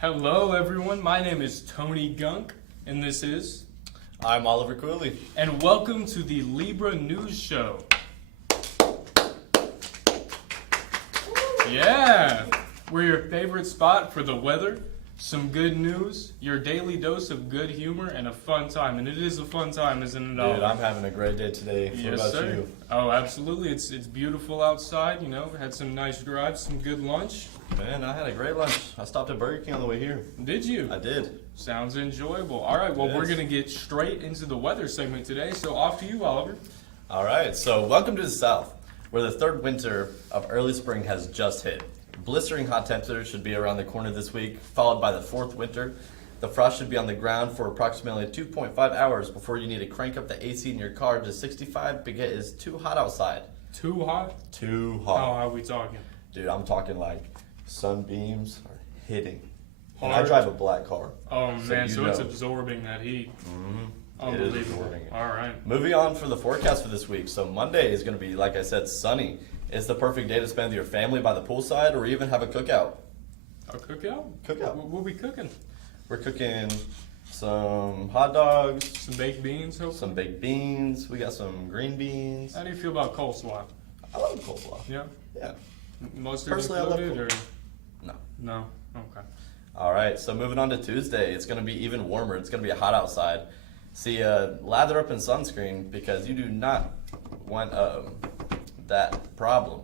Hello, everyone. My name is Tony Gunk, and this is. I'm Oliver Cooley. And welcome to the Libra News Show. Yeah, we're your favorite spot for the weather, some good news, your daily dose of good humor, and a fun time. And it is a fun time, isn't it, Dude, I'm having a great day today. What about sir. you? Oh, absolutely. It's beautiful outside. You know, had some nice drives, some good lunch. Man, I had a great lunch. I stopped at Burger King on the way here. Did you? I did. Sounds enjoyable. All right, well, Yes. we're going to get straight into the weather segment today. So off to you, Oliver. All right, so welcome to the South, where the third winter of early spring has just hit. Blistering hot temperatures should be around the corner this week, followed by the fourth winter. The frost should be on the ground for approximately 2.5 hours before you need to crank up the AC in your car to 65 because it's too hot outside. Too hot? Too How hot. high are we talking? Dude, I'm talking like sunbeams are hitting. And Hard? I drive a black car. Oh, man, you so it's know. absorbing that heat. Mm-hmm. Unbelievable. absorbing it. All right. Moving on for the forecast for this week. So Monday is going to be, like I said, sunny. It's the perfect day to spend with your family by the poolside or even have a cookout. A cookout? Cookout. What will we cooking? We're cooking some hot dogs, Some baked beans, hopefully? some baked beans. We got some green beans. How do you feel about coleslaw? I love coleslaw. Yeah? Yeah. Mustard Personally, I love included, or? No. No? Okay. All right, so moving on to Tuesday, it's going to be even warmer. It's going to be hot outside. See, lather up in sunscreen because you do not want that problem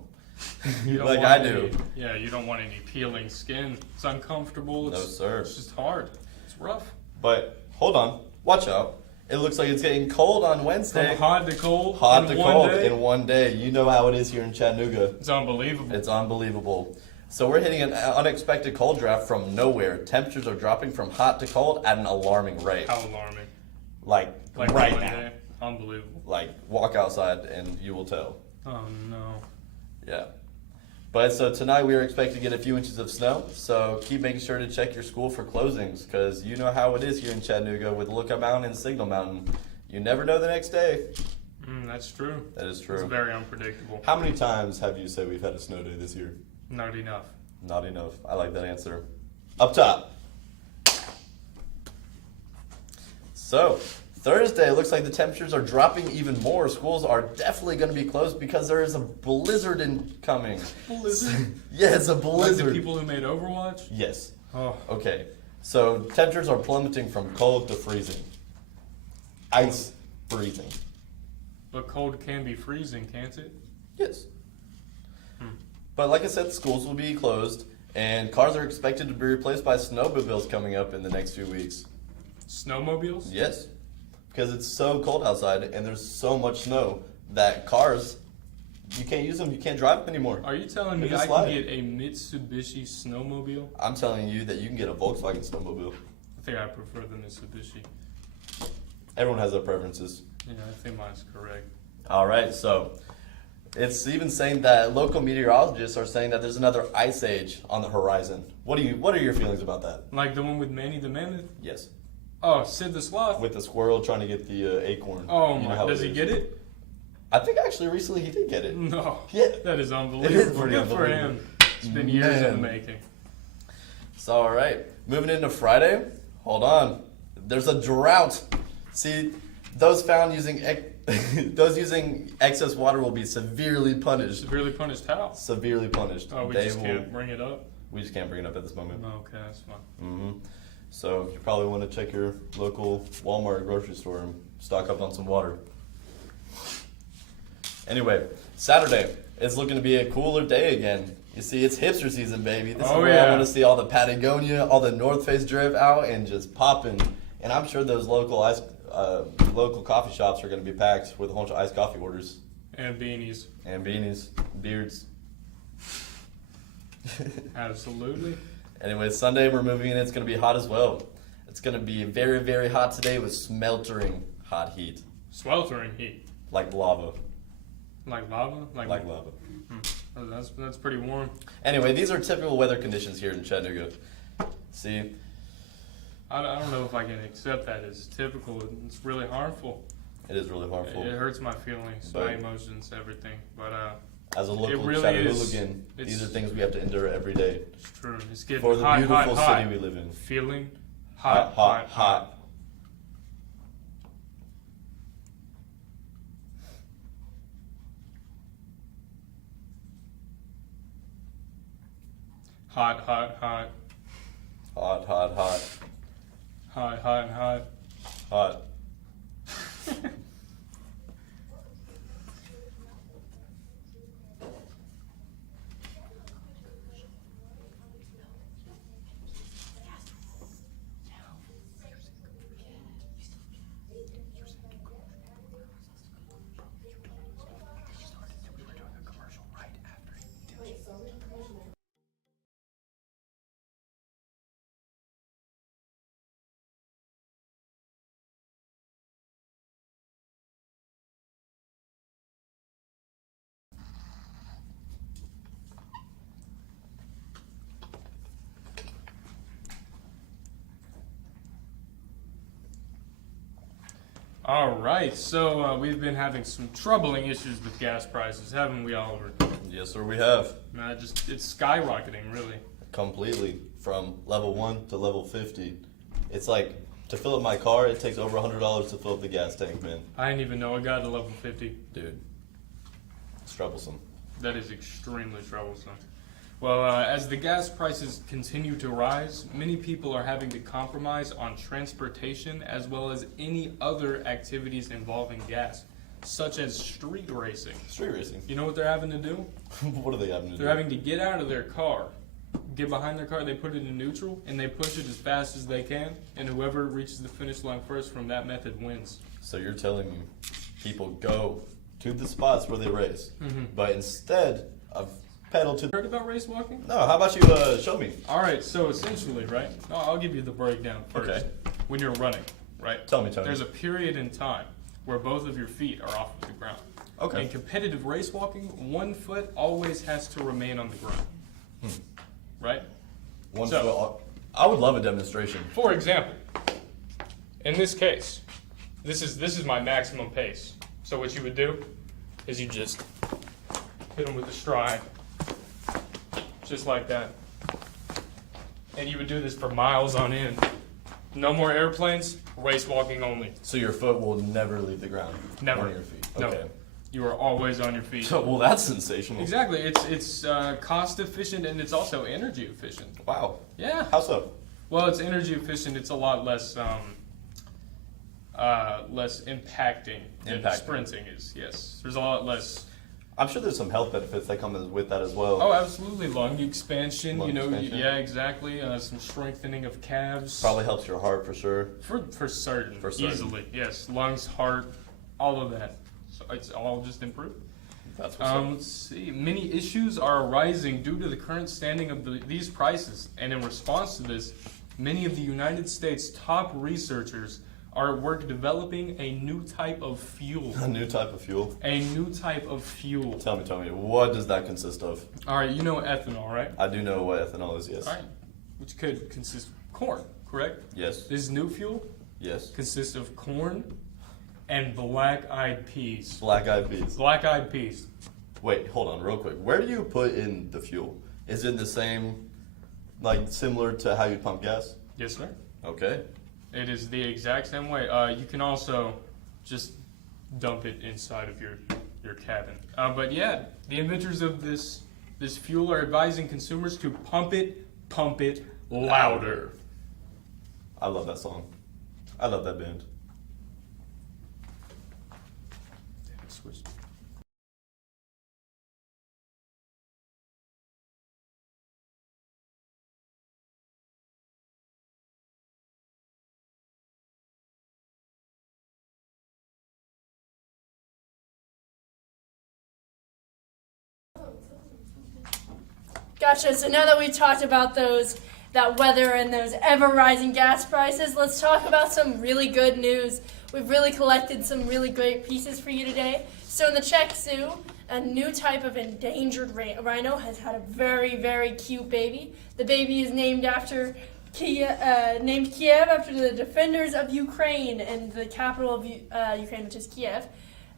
You don't like want I do. You don't want any peeling skin. It's uncomfortable. No, It's, sir. It's just hard. It's rough. But hold on, watch out. It looks like it's getting cold on Wednesday. From hot to cold. Hot in to one cold day. in one day. You know how it is here in Chattanooga. It's unbelievable. It's unbelievable. So we're hitting an unexpected cold draft from nowhere. Temperatures are dropping from hot to cold at an alarming rate. How alarming. Like Like right one now. day. Unbelievable. Like walk outside and you will tell. Oh no. Yeah. But so tonight we are expected to get a few inches of snow. So keep making sure to check your school for closings because you know how it is here in Chattanooga with Lookout Mountain and Signal Mountain. You never know the next day. That's true. That is true. It's very unpredictable. How many times have you said we've had a snow day this year? Not enough. Not enough. I like that answer. Up top. So, Thursday, it looks like the temperatures are dropping even more. Schools are definitely going to be closed because there is a blizzard incoming. Blizzard? Yeah, it's a Like the blizzard. people who made Overwatch? Yes. Oh. Okay. So, temperatures are plummeting from cold to freezing. Ice freezing. But cold can be freezing, can't it? Yes. But like I said, schools will be closed, and cars are expected to be replaced by snowmobiles coming up in the next few weeks. Snowmobiles? Yes, because it's so cold outside, and there's so much snow that cars, you can't use them, you can't drive them anymore. Are you telling me They're I just can sliding. get a Mitsubishi snowmobile? I'm telling you that you can get a Volkswagen snowmobile. I think I prefer the Mitsubishi. Everyone has their preferences. Yeah, I think mine's correct. All right, so it's even saying that local meteorologists are saying that there's another ice age on the horizon. What are your feelings about that? Like the one with Manny the Mammoth? Yes. Oh, Sid the Sloth? With the squirrel trying to get the acorn. Oh You know my, how does it he is. get it? I think actually recently he did get it. No. Yeah. That is It unbelievable. is pretty Good for unbelievable. him. It's been years in the Man. making. So, all right, moving into Friday. Hold on, there's a drought. See, those found using those using excess water will be severely punished. Severely punished how? Severely punished. Oh, we They just will- can't bring it up? We just can't bring it up at this moment. Okay, that's fine. So you probably want to check your local Walmart or grocery store and stock up on some water. Anyway, Saturday, it's looking to be a cooler day again. You see, it's hipster season, baby. This is Oh, where yeah. I want to see all the Patagonia, all the North Face drip out and just popping. And I'm sure those local local coffee shops are going to be packed with a bunch of iced coffee orders And beanies. and beanies, beards. Absolutely. Anyway, Sunday we're moving in. It's going to be hot as well. It's going to be very, very hot today with smeltering hot heat, Sweltering heat. like lava. Like lava? Like lava. That's pretty warm. Anyway, these are typical weather conditions here in Chattanooga. See, I don't know if I can accept that as typical. It's really harmful. it is really harmful. It hurts my feelings, my But- emotions, everything. But As a local really Chattahooligans, is. these are things we have to endure every day. It's true. It's getting For the hot, beautiful hot, hot. city we live in. Feeling Hot, hot, hot. Hot, hot, hot. Hot, hot, hot. Hot, hot, hot. Hot. All right, so we've been having some troubling issues with gas prices, haven't we, Oliver? Yes, sir, we have. It's skyrocketing, really. Completely. From level 1 to level 50. It's like, to fill up my car, it takes over $100 to fill up the gas tank, man. I didn't even know I got to level 50. Dude, it's troublesome. That is extremely troublesome. Well, as the gas prices continue to rise, many people are having to compromise on transportation as well as any other activities involving gas, such as street racing. Street racing? You know what they're having to do? What are they having to do? They're having to get out of their car, get behind their car, they put it in neutral, and they push it as fast as they can, and whoever reaches the finish line first from that method wins. So you're telling me people go to the spots where they race, but instead of pedal to... Heard about race walking? No, how about you show me? All right, so essentially, right? I'll give you the breakdown first. Okay. When you're running, right? Tell me, Tony. There's a period in time where both of your feet are off of the ground. Okay. In competitive race walking, one foot always has to remain on the ground. Right? I would love a demonstration. For example, in this case, this is my maximum pace. So what you would do is you just hit them with a stride, just like that. And you would do this for miles on end. No more airplanes, race walking only. So your foot will never leave the ground? Never. On your feet? No. Okay. You are always on your feet. So, well, that's sensational. Exactly. It's cost efficient and it's also energy efficient. Wow. Yeah. How so? Well, it's energy efficient. It's a lot less less impacting than sprinting is. Yes. There's a lot less. I'm sure there's some health benefits that come with that as well. Oh, absolutely. Lung expansion. Lung expansion. Yeah, exactly. Some strengthening of calves. Probably helps your heart for sure. For certain. For certain. Easily. Yes. Lungs, heart, all of that. So it's all just improved. That's what's up. Let's see. Many issues are arising due to the current standing of these prices, and in response to this, many of the United States' top researchers are at work developing a new type of fuel. A new type of fuel? A new type of fuel. Tell me, what does that consist of? All right, you know ethanol, right? I do know what ethanol is, yes. All right, which could consist of corn, correct? Yes. This new fuel Yes. consists of corn and black-eyed peas. Black-eyed peas. Black-eyed peas. Wait, hold on real quick. Where do you put in the fuel? Is it the same, like similar to how you pump gas? Yes, sir. Okay. It is the exact same way. You can also just dump it inside of your cabin. But yeah, the inventors of this fuel are advising consumers to pump it louder. I love that song. I love that band. Switch. Gotcha. So now that we talked about that weather and those ever-rising gas prices, let's talk about some really good news. We've really collected some really great pieces for you today. So in the Czech Zoo, a new type of endangered rhino has had a very, very cute baby. The baby is named Kiev after the defenders of Ukraine and the capital of Ukraine, which is Kiev.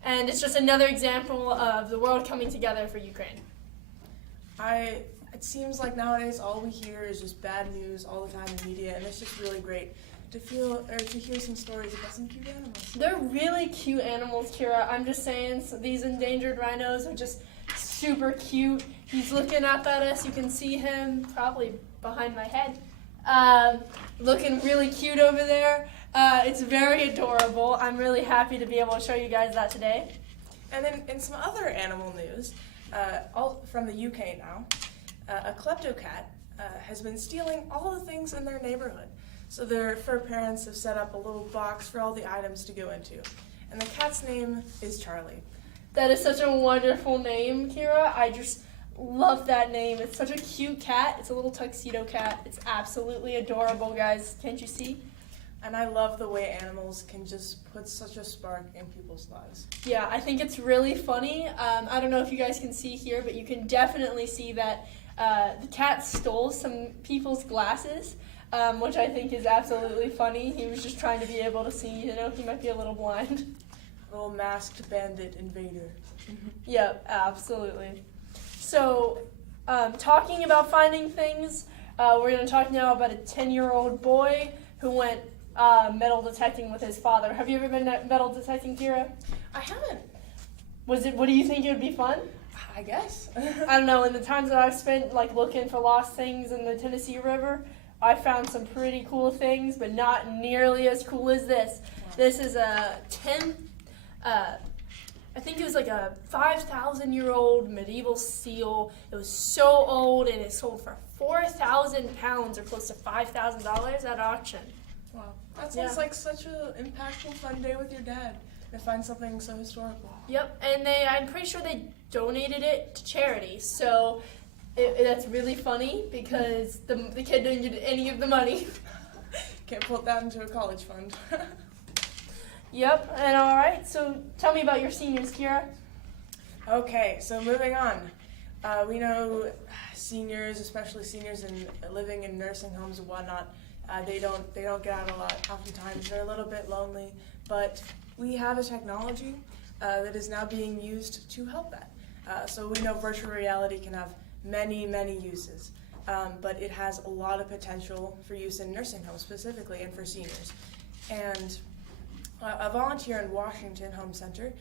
and it's just another example of the world coming together for Ukraine. It seems like nowadays all we hear is just bad news all the time in media, and it's just really great to hear some stories about some cute animals. They're really cute animals, Kira. I'm just saying, so these endangered rhinos are just super cute. He's looking up at us. You can see him probably behind my head, looking really cute over there. It's very adorable. I'm really happy to be able to show you guys that today. And then in some other animal news, all from the UK now, a kleptocat has been stealing all the things in their neighborhood. So their fur parents have set up a little box for all the items to go into. And the cat's name is Charlie. That is such a wonderful name, Kira. I just love that name. It's such a cute cat. It's a little tuxedo cat. It's absolutely adorable, guys. Can't you see? And I love the way animals can just put such a spark in people's lives. Yeah, I think it's really funny. I don't know if you guys can see here, but you can definitely see that the cat stole some people's glasses, which I think is absolutely funny. He was just trying to be able to see, he might be a little blind. Little masked bandit invader. Yep, absolutely. So, talking about finding things, we're going to talk now about a 10-year-old boy who went metal detecting with his father. Have you ever been metal detecting, Kira? I haven't. What do you think it would be fun? I guess. I don't know, in the times that I've spent looking for lost things in the Tennessee River, I found some pretty cool things, but not nearly as cool as this. Wow. This is a I think it was like a 5,000-year-old medieval seal. It was so old, and it sold for 4,000 pounds, or close to $5,000 at auction. Wow. That sounds Yeah. like such an impactful, fun day with your dad to find something so historical. Yep, and I'm pretty sure they donated it to charity. So that's really funny because the kid didn't get any of the money. Can't put that into a college fund. Yep, and all right. So tell me about your seniors, Kira. Okay, so moving on. We know seniors, especially seniors living in nursing homes and whatnot, they don't get out a lot. Oftentimes they're a little bit lonely, but we have a technology that is now being used to help that. So we know virtual reality can have many, many uses, but it has a lot of potential for use in nursing homes specifically and for seniors. And a volunteer in Washington Home Center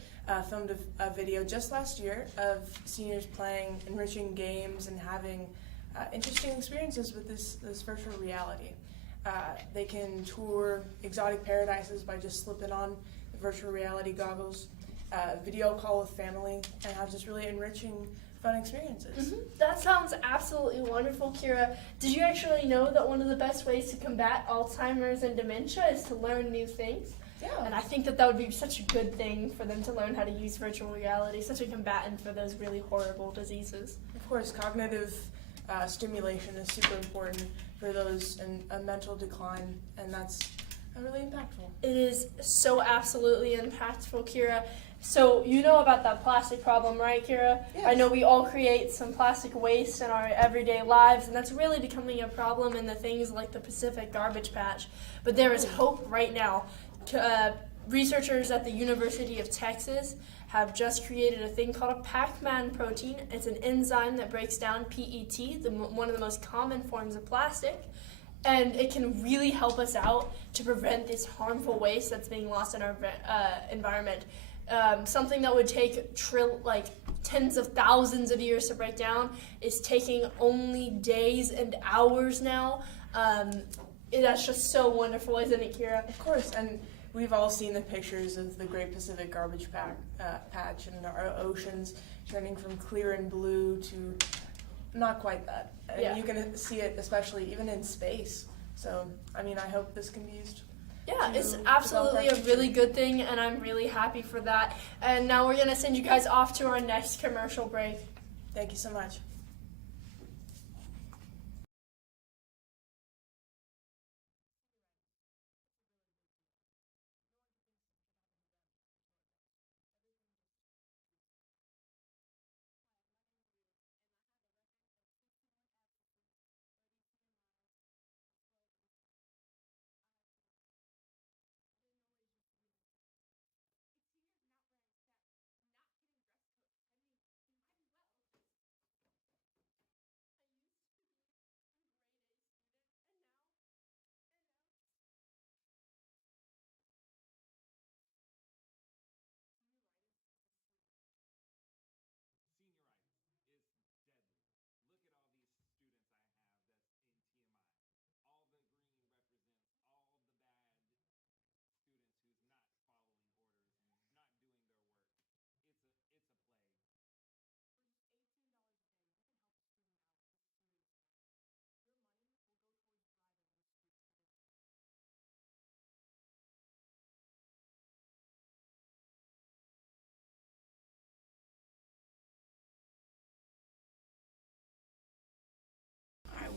filmed a video just last year of seniors playing enriching games and having interesting experiences with this virtual reality. They can tour exotic paradises by just slipping on the virtual reality goggles, video call with family, and have just really enriching, fun experiences. Mm-hmm. That sounds absolutely wonderful, Kira. Did you actually know that one of the best ways to combat Alzheimer's and dementia is to learn new things? Yeah. And I think that would be such a good thing for them to learn how to use virtual reality, such a combatant for those really horrible diseases. Of course, cognitive stimulation is super important for those in a mental decline, and that's really impactful. It is so absolutely impactful, Kira. So you know about that plastic problem, right, Kira? Yes. I know we all create some plastic waste in our everyday lives, and that's really becoming a problem in the things like the Pacific garbage patch. But there is hope right now. Researchers at the University of Texas have just created a thing called a Pac-Man protein. It's an enzyme that breaks down PET, one of the most common forms of plastic, and it can really help us out to prevent this harmful waste that's being lost in our environment. Something that would take tens of thousands of years to break down is taking only days and hours now. That's just so wonderful, isn't it, Kira? Of course, and we've all seen the pictures of the Great Pacific Garbage Patch and our oceans turning from clear and blue to not quite that. And Yeah. you can see it especially even in space. So, I mean, I hope this can be used. Yeah, to it's develop absolutely our a future. really good thing, and I'm really happy for that. And now we're going to send you guys off to our next commercial break. Thank you so much.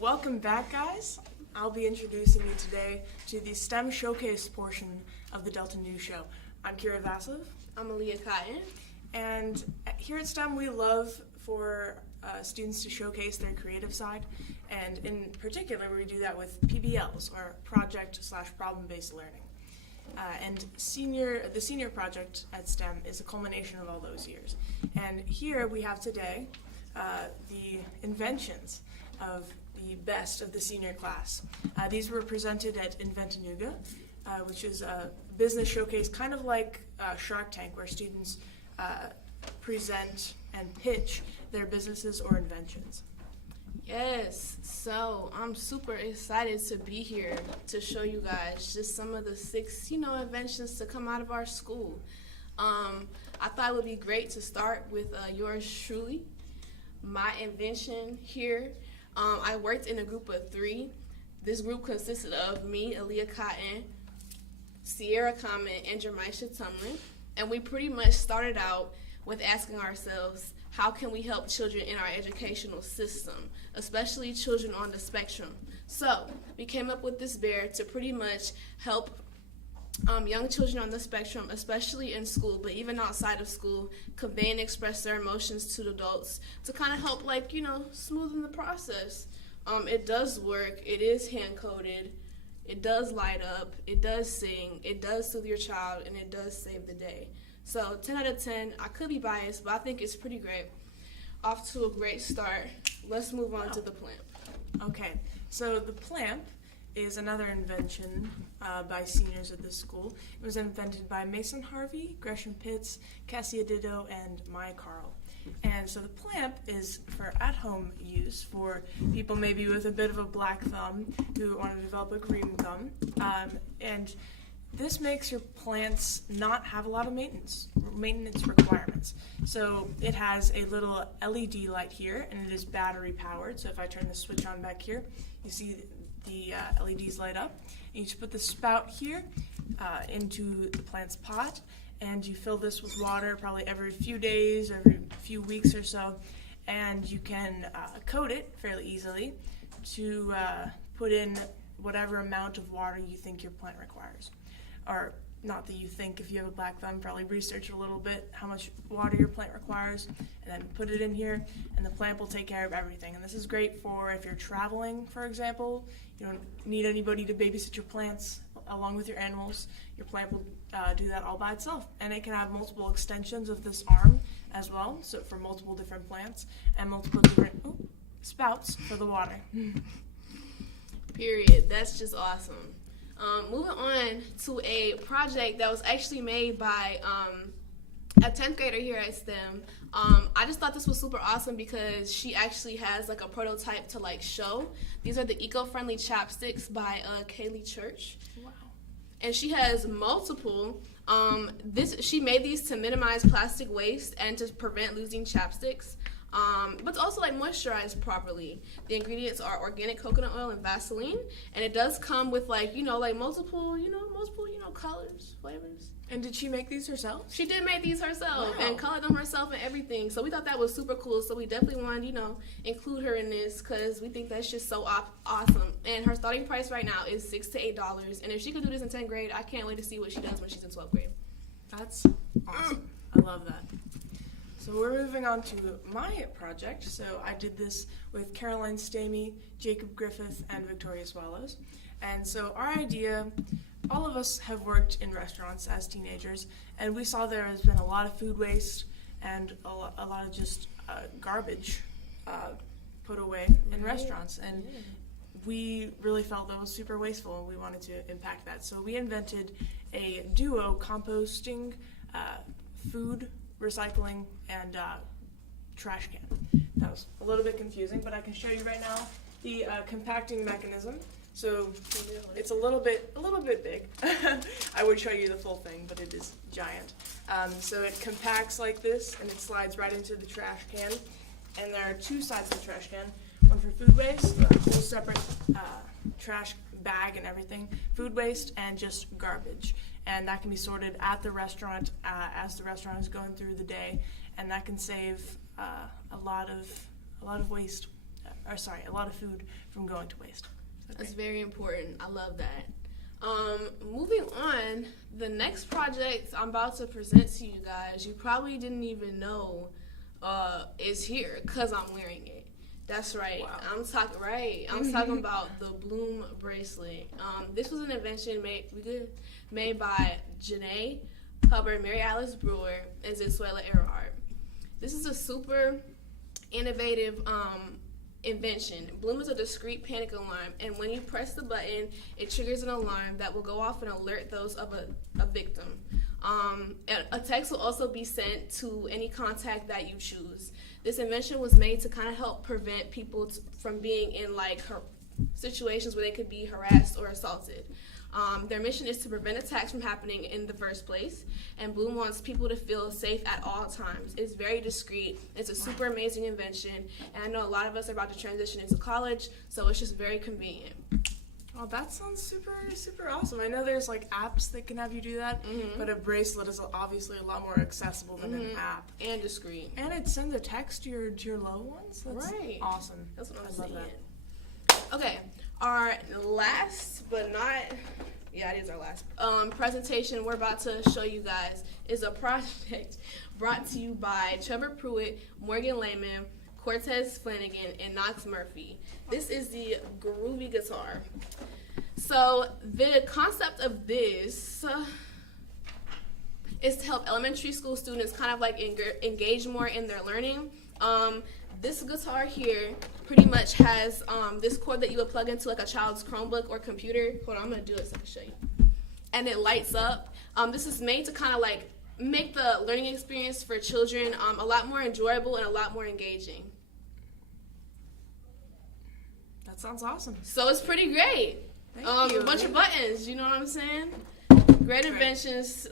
welcome back, guys. I'll be introducing you today to the STEM Showcase portion of the Delta News Show. I'm Kira Vassov. I'm Aaliyah Cotton. And here at STEM, we love for students to showcase their creative side. And in particular, we do that with PBLs, or project/problem-based learning. And the senior project at STEM is a culmination of all those years. And here we have today the inventions of the best of the senior class. These were presented at Inventanuga, which is a business showcase kind of like Shark Tank, where students present and pitch their businesses or inventions. Yes, so I'm super excited to be here to show you guys just some of the 6, inventions to come out of our school. I thought it would be great to start with yours truly. My invention here, I worked in a group of 3. This group consisted of me, Aaliyah Cotton, Sierra Common, and Jermisha Tumlin. And we pretty much started out with asking ourselves, how can we help children in our educational system, especially children on the spectrum? So we came up with this bear to pretty much help young children on the spectrum, especially in school, but even outside of school, convey and express their emotions to adults to kind of help, smoothen the process. It does work. It is hand-coded. It does light up. It does sing. It does soothe your child, and it does save the day. So 10 out of 10. I could be biased, but I think it's pretty great. Off to a great start. Let's move on to the plant. Okay, so the plant is another invention by seniors at this school. It was invented by Mason Harvey, Gresham Pitts, Cassia Ditto, and Mai Carl. And so the plant is for at-home use for people maybe with a bit of a black thumb who want to develop a green thumb. And this makes your plants not have a lot of maintenance requirements. So it has a little LED light here, and it is battery powered. So if I turn the switch on back here, you see the LEDs light up. And you just put the spout here into the plant's pot, and you fill this with water probably every few days, every few weeks or so, and you can coat it fairly easily to put in whatever amount of water you think your plant requires. Or not that you think, if you have a black thumb, probably research a little bit how much water your plant requires, and then put it in here, and the plant will take care of everything. And this is great for if you're traveling, for example. You don't need anybody to babysit your plants along with your animals. Your plant will do that all by itself. And it can have multiple extensions of this arm as well, so for multiple different plants, and multiple different spouts for the water. Period. That's just awesome. Moving on to a project that was actually made by a 10th grader here at STEM. I just thought this was super awesome because she actually has a prototype to show. These are the eco-friendly chapsticks by Kaylee Church. Wow. And she has multiple. She made these to minimize plastic waste and to prevent losing chapsticks. But to also moisturize properly. The ingredients are organic coconut oil and Vaseline, and it does come with multiple colors, flavors. And did she make these herself? She did make these herself Wow. and colored them herself and everything. So we thought that was super cool. So we definitely wanted, include her in this because we think that's just so awesome. And her starting price right now is $6 to $8. And if she could do this in 10th grade, I can't wait to see what she does when she's in 12th grade. That's awesome. I love that. So we're moving on to my project. So I did this with Caroline Stamey, Jacob Griffith, and Victoria Swallows. And so our idea, all of us have worked in restaurants as teenagers, and we saw there has been a lot of food waste and a lot of just garbage put away in restaurants. And we really felt that was super wasteful, and we wanted to impact that. So we invented a duo composting, food recycling, and trash can. That was a little bit confusing, but I can show you right now the compacting mechanism. So it's a little bit big. I would show you the full thing, but it is giant. So it compacts like this, and it slides right into the trash can. And there are 2 sides of the trash can. One for food waste, a whole separate trash bag and everything, food waste, and just garbage. And that can be sorted at the restaurant as the restaurant is going through the day, and that can save a lot of waste a lot of food from going to waste. So That's great. very important. I love that. Moving on, the next project I'm about to present to you guys, you probably didn't even know is here because I'm wearing it. That's right. Wow. I'm talking about the Bloom bracelet. This was an invention made by Janae Hubbard, Mary Alice Brewer, and Zenzuela Earhart. This is a super innovative invention. Bloom is a discrete panic alarm, and when you press the button, it triggers an alarm that will go off and alert those of a victim. And a text will also be sent to any contact that you choose. This invention was made to kind of help prevent people from being in like situations where they could be harassed or assaulted. Their mission is to prevent attacks from happening in the first place, and Bloom wants people to feel safe at all times. It's very discreet. It's a super amazing invention, and I know a lot of us are about to transition into college, so it's just very convenient. Oh, that sounds super, super awesome. I know there's like apps that can have you do that, but a bracelet is obviously a lot more accessible than an app. And discreet. And it sends a text to your loved ones. That's Right. awesome. That's what I'm I saying. love Okay, our last but not, yeah, it is our last presentation we're about to show you guys is a project brought to you by Trevor Pruitt, Morgan Lehman, Cortez Flanagan, and Knox Murphy. This is the groovy guitar. So the concept of this is to help elementary school students kind of like engage more in their learning. This guitar here pretty much has this cord that you would plug into like a child's Chromebook or computer. Hold on, I'm gonna do it so I can show you. And it lights up. This is made to kind of like make the learning experience for children a lot more enjoyable and a lot more engaging. That sounds awesome. So it's pretty great. Thank you. A bunch of buttons, you know what I'm saying? Great inventions.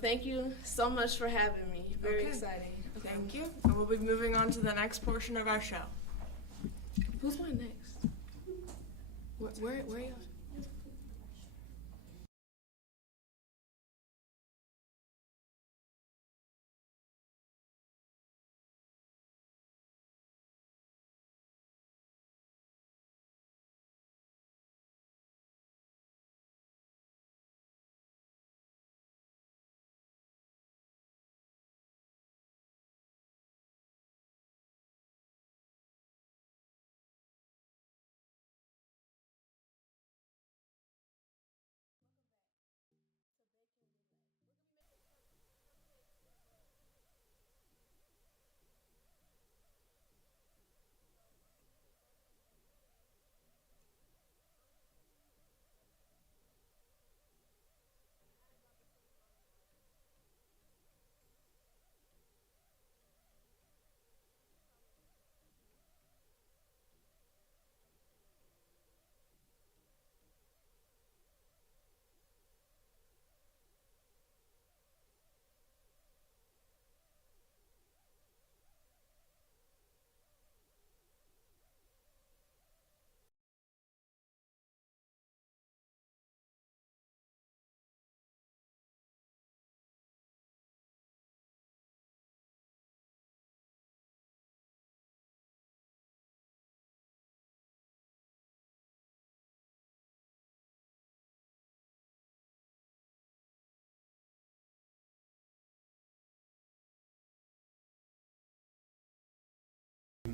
Thank you so much for having me. Very Okay. exciting. Okay. Thank you. And we'll be moving on to the next portion of our show. Who's going next? Where are you?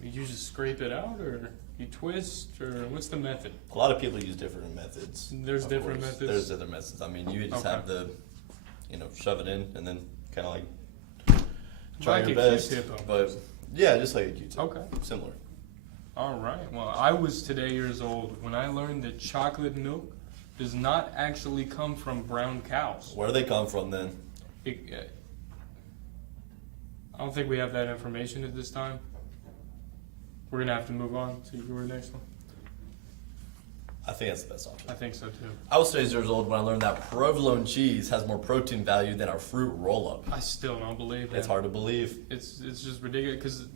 You just scrape it out, or you twist, or what's the method? A lot of people use different methods. There's of different course. methods? There's other methods. I mean, you just Okay. have the, shove it in and then kind of like try Like your a best. Q-tip But almost. yeah, just like a Q-tip. Okay. Similar. All right. Well, I was today years old when I learned that chocolate milk does not actually come from brown cows. Where do they come from then? I don't think we have that information at this time. We're gonna have to move on to your next one. I think that's the best option. I think so too. I was 6 years old when I learned that provolone cheese has more protein value than our fruit roll-up. I still don't believe that. It's hard to believe. It's just ridiculous because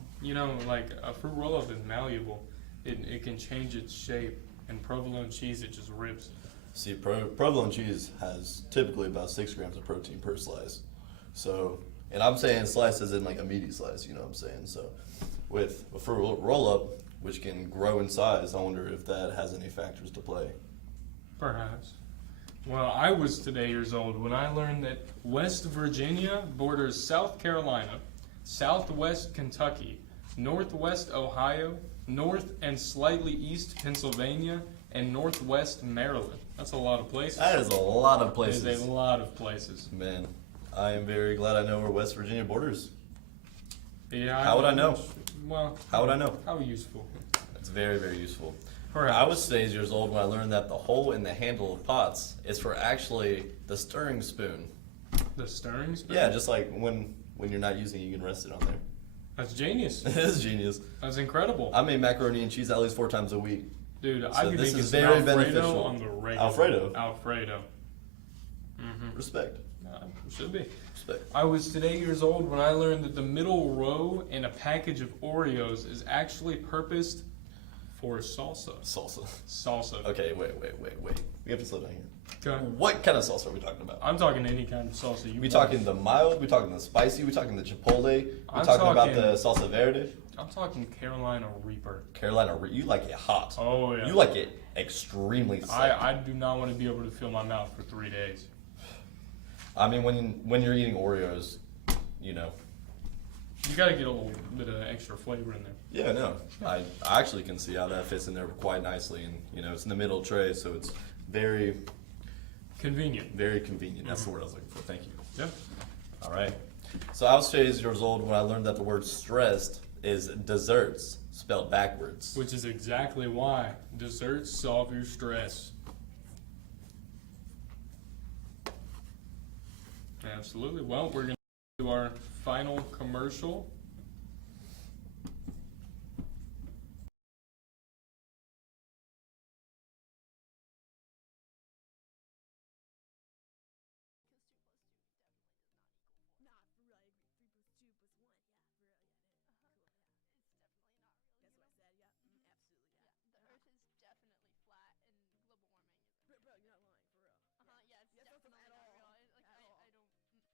like a fruit roll-up is malleable. It can change its shape, and provolone cheese it just rips. See, provolone cheese has typically about 6 grams of protein per slice. So, and I'm saying slice as in like a meaty slice, you know what I'm saying? So, with a fruit roll-up, which can grow in size. I wonder if that has any factors to play. Perhaps. Well, I was today years old when I learned that West Virginia borders South Carolina, Southwest Kentucky, Northwest Ohio, North and slightly east Pennsylvania, and Northwest Maryland. That's a lot of places. That is a lot of That places. is a lot of places. Man, I am very glad I know where West Virginia borders. Yeah. How would I know? Well, How would I know? how useful. It's very, very useful. Perhaps. I was 6 years old when I learned that the hole in the handle of pots is for actually the stirring spoon. The stirring spoon? Yeah, just like when you're not using it, you can rest it on there. That's genius. It is genius. That's incredible. I make macaroni and cheese at least 4 times a week. Dude, I So could this make is some very Alfredo beneficial. on the regular. Alfredo? Alfredo. Mm-hmm. Respect. Should be. Respect. I was today years old when I learned that the middle row in a package of Oreos is actually purposed for salsa. Salsa. Salsa. Okay, wait. We have to slow down here. Okay. What kind of salsa are we talking about? I'm talking any kind of salsa you We want. talking the mild? We talking the spicy? We talking the chipotle? We I'm talking about talking- the salsa verde? I'm talking Carolina Reaper. Carolina, you like it hot. Oh yeah. You like it extremely spicy. I do not want to be able to feel my mouth for 3 days. I mean, when you're eating Oreos, you know. You gotta get a little bit of extra flavor in there. Yeah, no. I actually can see how that fits in there quite nicely, and you know, it's in the middle tray, so it's very, Convenient. very convenient. That's the word I was looking for. Thank you. Yeah. All right. So I was 6 years old when I learned that the word stressed is desserts spelled backwards. Which is exactly why desserts solve your stress. Absolutely. Well, we're going to do our final commercial.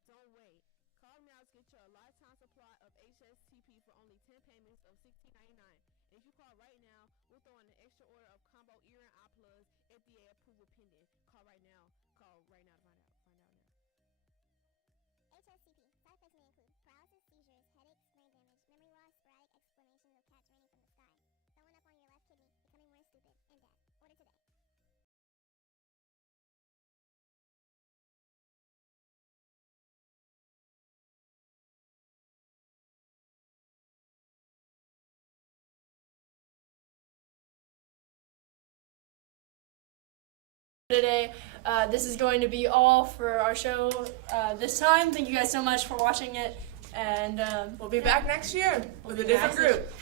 Don't wait. Call now to get your lifetime supply of HSTP for only 10 payments of $16.99. And if you call right now, we'll throw in an extra order of combo ear and eye plugs, FDA approval pending. Call right now. Call right now to find out. HSCP. Side effects may include paralysis, seizures, headaches, brain damage, memory loss, sporadic explanations of cats raining from the sky, throwing up on your left kidney, becoming more stupid, and death. Order today. Today. This is going to be all for our show this time. Thank you guys so much for watching it, and We'll be back next year with a different group.